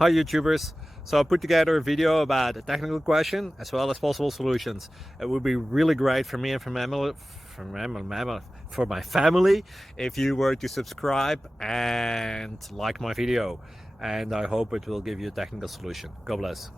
Hi YouTubers! So I put together a video about a technical question as well as possible solutions. It would be really great for me and for my family if you were to subscribe and like my video, and I hope it will give you a technical solution. God bless.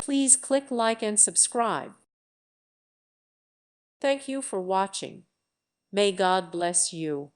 Please click like and subscribe. Thank you for watching. May God bless you.